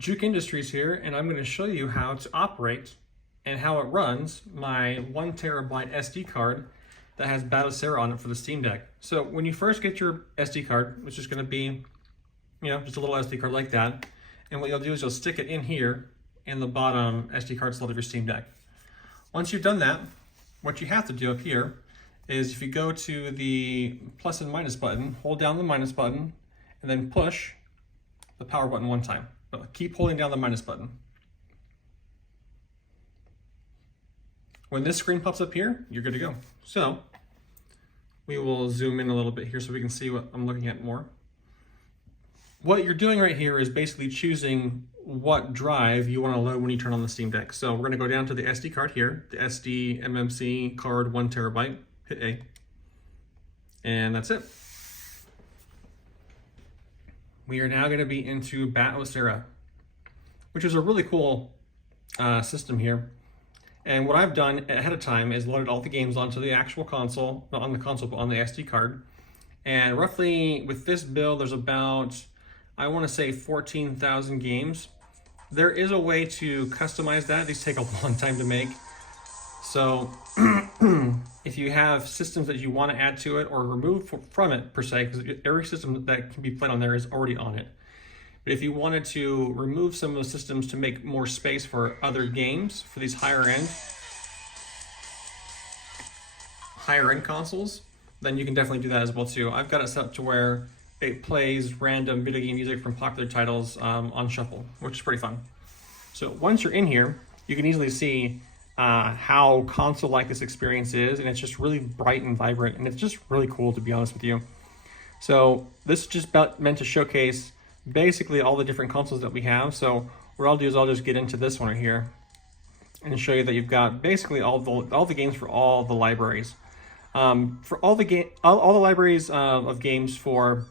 Juke Industries here, and I'm going to show you how to operate and how it runs my 1 terabyte SD card that has Batocera on it for the Steam Deck. So when you first get your SD card, which is going to be, just a little SD card like that, and what you'll do is you'll stick it in here in the bottom SD card slot of your Steam Deck. Once you've done that, what you have to do up here is if you go to the plus and minus button, hold down the minus button, and then push the power button one time. But keep holding down the minus button. When this screen pops up here, you're good to go. So we will zoom in a little bit here so we can see what I'm looking at more. What you're doing right here is basically choosing what drive you want to load when you turn on the Steam Deck. So we're going to go down to the SD card here, the SD MMC card 1 terabyte, hit A, and that's it. We are now going to be into Batocera, which is a really cool system here. And what I've done ahead of time is loaded all the games onto the actual console, not on the console, but on the SD card. And roughly with this build, there's about, I want to say 14,000 games. There is a way to customize that. These take a long time to make. So if you have systems that you want to add to it or remove from it per se, because every system that can be played on there is already on it. But if you wanted to remove some of the systems to make more space for other games, for these higher end consoles, then you can definitely do that as well too. I've got it set up to where it plays random video game music from popular titles on shuffle, which is pretty fun. So once you're in here, you can easily see how console-like this experience is, and it's just really bright and vibrant, and it's just really cool, to be honest with you. So this is just meant to showcase basically all the different consoles that we have. So what I'll do is I'll just get into this one right here and show you that you've got basically all the games for all the libraries. For all the libraries of games for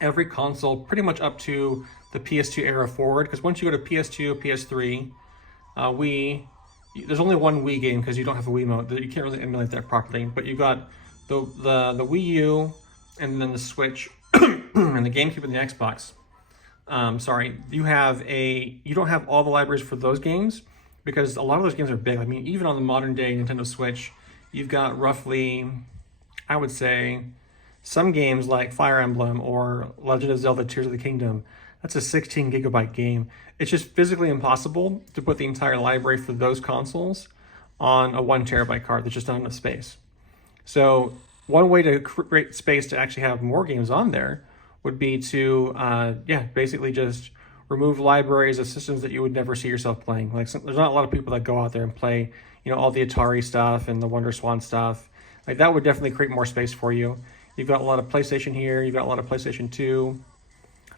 every console, pretty much up to the PS2 era forward, because once you go to PS2, PS3, Wii, there's only one Wii game because you don't have a Wiimote. You can't really emulate that properly. But you've got the Wii U, and then the Switch, and the GameCube and the Xbox. You don't have all the libraries for those games because a lot of those games are big. I mean, even on the modern day Nintendo Switch, you've got roughly, I would say, some games like Fire Emblem or Legend of Zelda Tears of the Kingdom. That's a 16 gigabyte game. It's just physically impossible to put the entire library for those consoles on a 1 terabyte card. There's just not enough space. So one way to create space to actually have more games on there would be to, basically just remove libraries of systems that you would never see yourself playing. Like, there's not a lot of people that go out there and play, all the Atari stuff and the WonderSwan stuff. Like, that would definitely create more space for you. You've got a lot of PlayStation here. You've got a lot of PlayStation 2.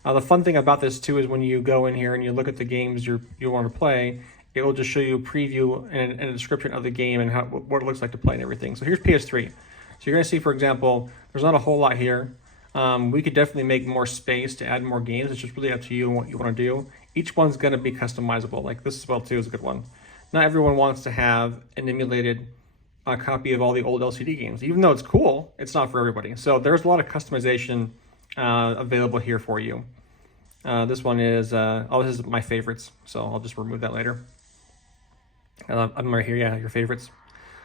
The fun thing about this too is when you go in here and you look at the games you want to play, it will just show you a preview and a description of the game and what it looks like to play and everything. So here's PS3. So you're going to see, for example, there's not a whole lot here. We could definitely make more space to add more games. It's just really up to you and what you want to do. Each one's going to be customizable. Like this as well too is a good one. Not everyone wants to have an emulated copy of all the old LCD games. Even though it's cool, it's not for everybody. So there's a lot of customization available here for you. This one is, this is my favorites, so I'll just remove that later. I'm right here, yeah, your favorites.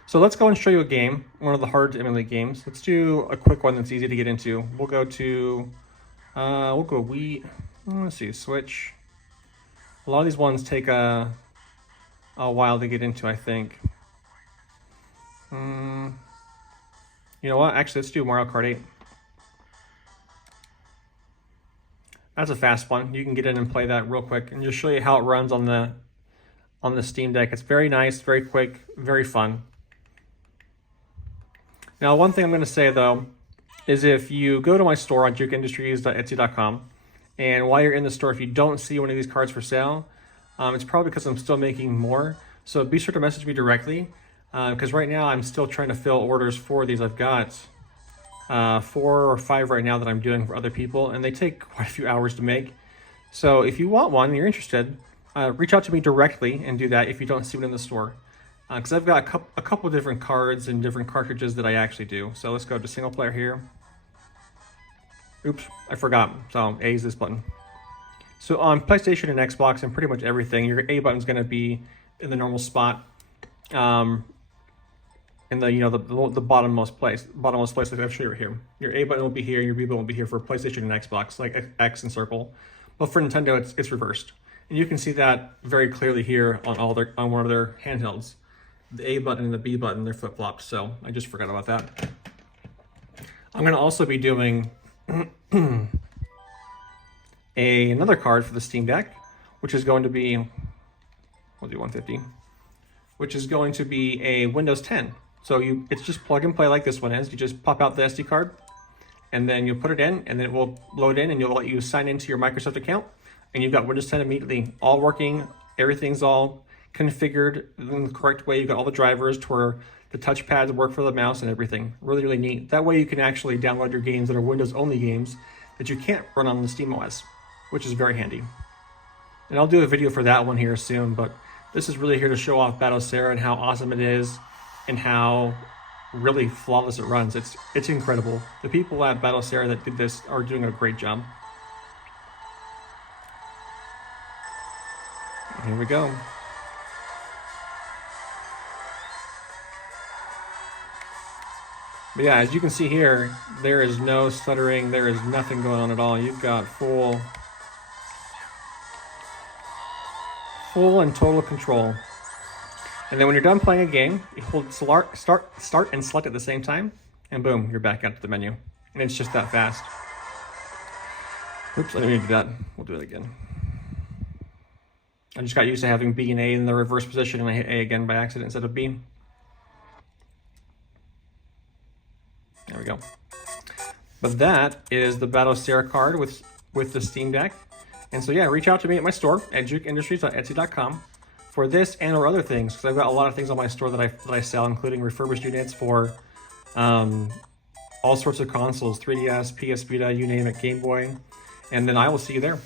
So let's go and show you a game, one of the hard to emulate games. Let's do a quick one that's easy to get into. We'll go Wii, let's see, Switch. A lot of these ones take a while to get into, I think. You know what, actually let's do Mario Kart 8. That's a fast one. You can get in and play that real quick and just show you how it runs on the Steam Deck. It's very nice, very quick, very fun. Now, one thing I'm going to say though is if you go to my store on jukeindustries.etsy.com, and while you're in the store, if you don't see one of these cards for sale, it's probably because I'm still making more. So be sure to message me directly because right now I'm still trying to fill orders for these. I've got 4 or 5 right now that I'm doing for other people, and they take quite a few hours to make. So if you want one and you're interested, reach out to me directly and do that if you don't see it in the store. Because I've got a couple different cards and different cartridges that I actually do. So let's go to single player here. Oops, I forgot. So A is this button. So on PlayStation and Xbox and pretty much everything, your A button is going to be in the normal spot, in the the bottommost place like I've shown you right here. Your A button will be here, your B button will be here for PlayStation and Xbox, like X and circle. But for Nintendo, it's reversed, and you can see that very clearly here on one of their handhelds. The A button and the B button, they're flip flopped. So I just forgot about that. I'm going to also be doing another card for the Steam Deck, which is going to be, we'll do 150, which is going to be a Windows 10. So it's just plug and play like this one is. You just pop out the SD card, and then you'll put it in, and then it will load in, and you'll let you sign into your Microsoft account, and you've got Windows 10 immediately, all working. Everything's all configured in the correct way. You've got all the drivers to where the touchpads work for the mouse and everything. Really, really neat. That way you can actually download your games that are Windows-only games that you can't run on the SteamOS, which is very handy. And I'll do a video for that one here soon, but this is really here to show off Batocera and how awesome it is and how really flawless it runs. It's incredible. The people at Batocera that did this are doing a great job. Here we go. But yeah, as you can see here, there is no stuttering, there is nothing going on at all. You've got full and total control. And then when you're done playing a game, you hold start and select at the same time, and boom, you're back out to the menu. And it's just that fast. Oops, I didn't mean to do that. We'll do it again. I just got used to having B and A in the reverse position, and I hit A again by accident instead of B. There we go. But that is the Batocera card with the Steam Deck. And so yeah, reach out to me at my store at jukeindustries.etsy.com for this and or other things, because I've got a lot of things on my store that I sell, including refurbished units for all sorts of consoles, 3DS, PS Vita, you name it, Game Boy. And then I will see you there.